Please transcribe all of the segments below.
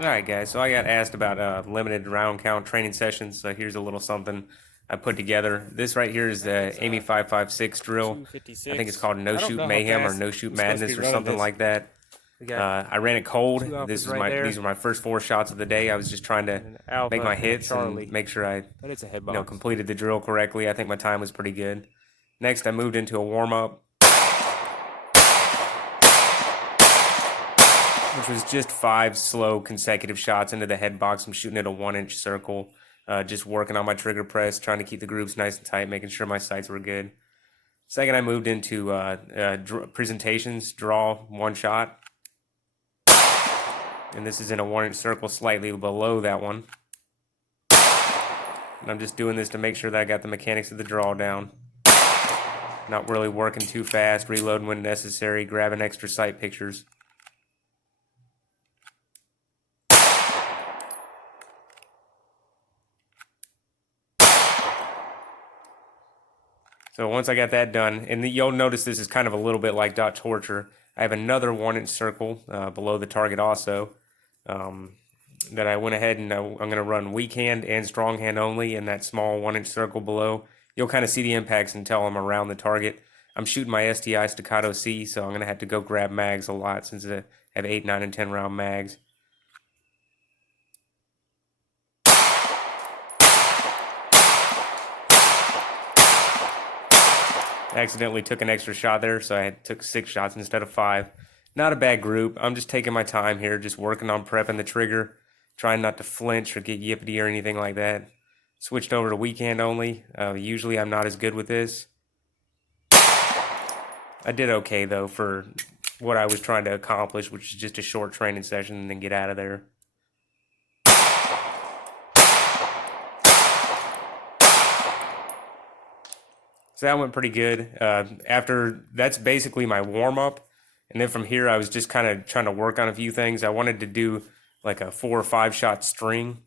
Alright guys, so I got asked about limited round count training sessions, so here's a little something I put together. This right here is the Amy 556 drill. I think it's 256. called No I don't Shoot know how Mayhem or fast No Shoot I'm supposed to Madness be or running something this. like that. We got I ran it cold. 2 alphas This is right there, these were my first 4 shots of the day. I was just trying to and an alpha make my and a hits and Charlie. make sure I, But it's a head box. completed the drill correctly. I think my time was pretty good. Next, I moved into a warm up, which was just 5 slow consecutive shots into the head box. I'm shooting at a 1-inch circle, just working on my trigger press, trying to keep the grooves nice and tight, making sure my sights were good. Second, I moved into presentations, draw 1 shot. And this is in a 1-inch circle slightly below that one. And I'm just doing this to make sure that I got the mechanics of the draw down. Not really working too fast, reloading when necessary, grabbing extra sight pictures. So once I got that done, and you'll notice this is kind of a little bit like dot torture. I have another 1-inch circle below the target also that I went ahead and I'm going to run weak hand and strong hand only in that small 1-inch circle below. You'll kind of see the impacts until I'm around the target. I'm shooting my STI Staccato C, so I'm going to have to go grab mags a lot since I have 8, 9, and 10 round mags. I accidentally took an extra shot there, so I took 6 shots instead of 5. Not a bad group. I'm just taking my time here, just working on prepping the trigger, trying not to flinch or get yippity or anything like that. Switched over to weak hand only. Usually I'm not as good with this. I did okay though for what I was trying to accomplish, which is just a short training session and then get out of there. So that went pretty good. After that's basically my warm up, and then from here I was just kind of trying to work on a few things. I wanted to do like a 4 or 5 shot string,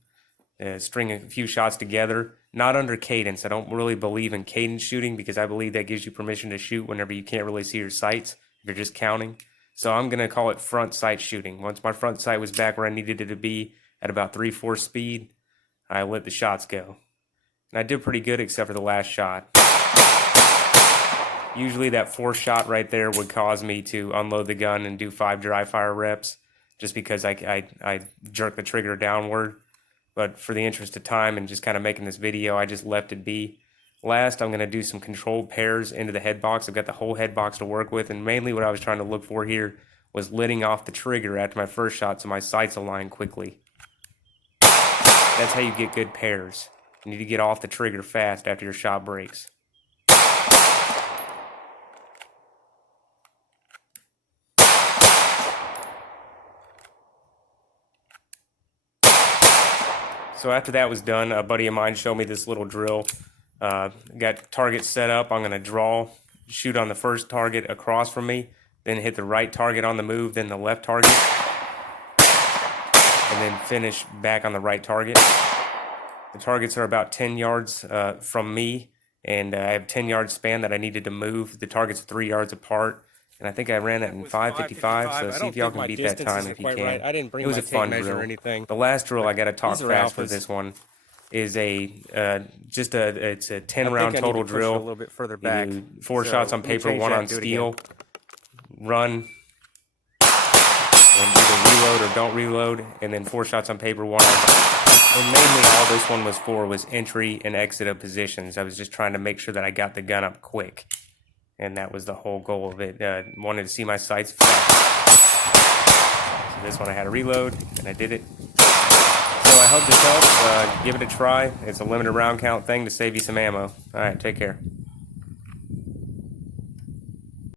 string a few shots together, not under cadence. I don't really believe in cadence shooting because I believe that gives you permission to shoot whenever you can't really see your sights if you're just counting. So I'm gonna call it front sight shooting. Once my front sight was back where I needed it to be at about 3/4 speed, I let the shots go, and I did pretty good except for the last shot. Usually that 4th shot right there would cause me to unload the gun and do 5 dry fire reps just because I jerk the trigger downward. But for the interest of time and just kind of making this video, I just left it be. Last, I'm going to do some controlled pairs into the head box. I've got the whole head box to work with, and mainly what I was trying to look for here was letting off the trigger after my first shot so my sights align quickly. That's how you get good pairs. You need to get off the trigger fast after your shot breaks. So after that was done, a buddy of mine showed me this little drill. Got targets set up. I'm going to draw, shoot on the first target across from me, then hit the right target on the move, then the left target, and then finish back on the right target. The targets are about 10 yards from me, and I have 10 yard span that I needed to move. The target's 3 yards apart. And I think I ran it in 5:55, so see if y'all can beat that time if you can. Right. I didn't bring it was my a fun tape measure drill. or anything. The last drill I got to talk fast for alphas. this one is it's a 10 round total drill. A little bit further back. 4 shots on paper, 1 on steel. Run and either reload or don't reload, and then 4 shots on paper, 1 on. And mainly all this one was for was entry and exit of positions. I was just trying to make sure that I got the gun up quick. And that was the whole goal of it. Wanted to see my sights flat. So this one I had to reload, and I did it. So I hope this helps. Give it a try. It's a limited round count thing to save you some ammo. All right, take care.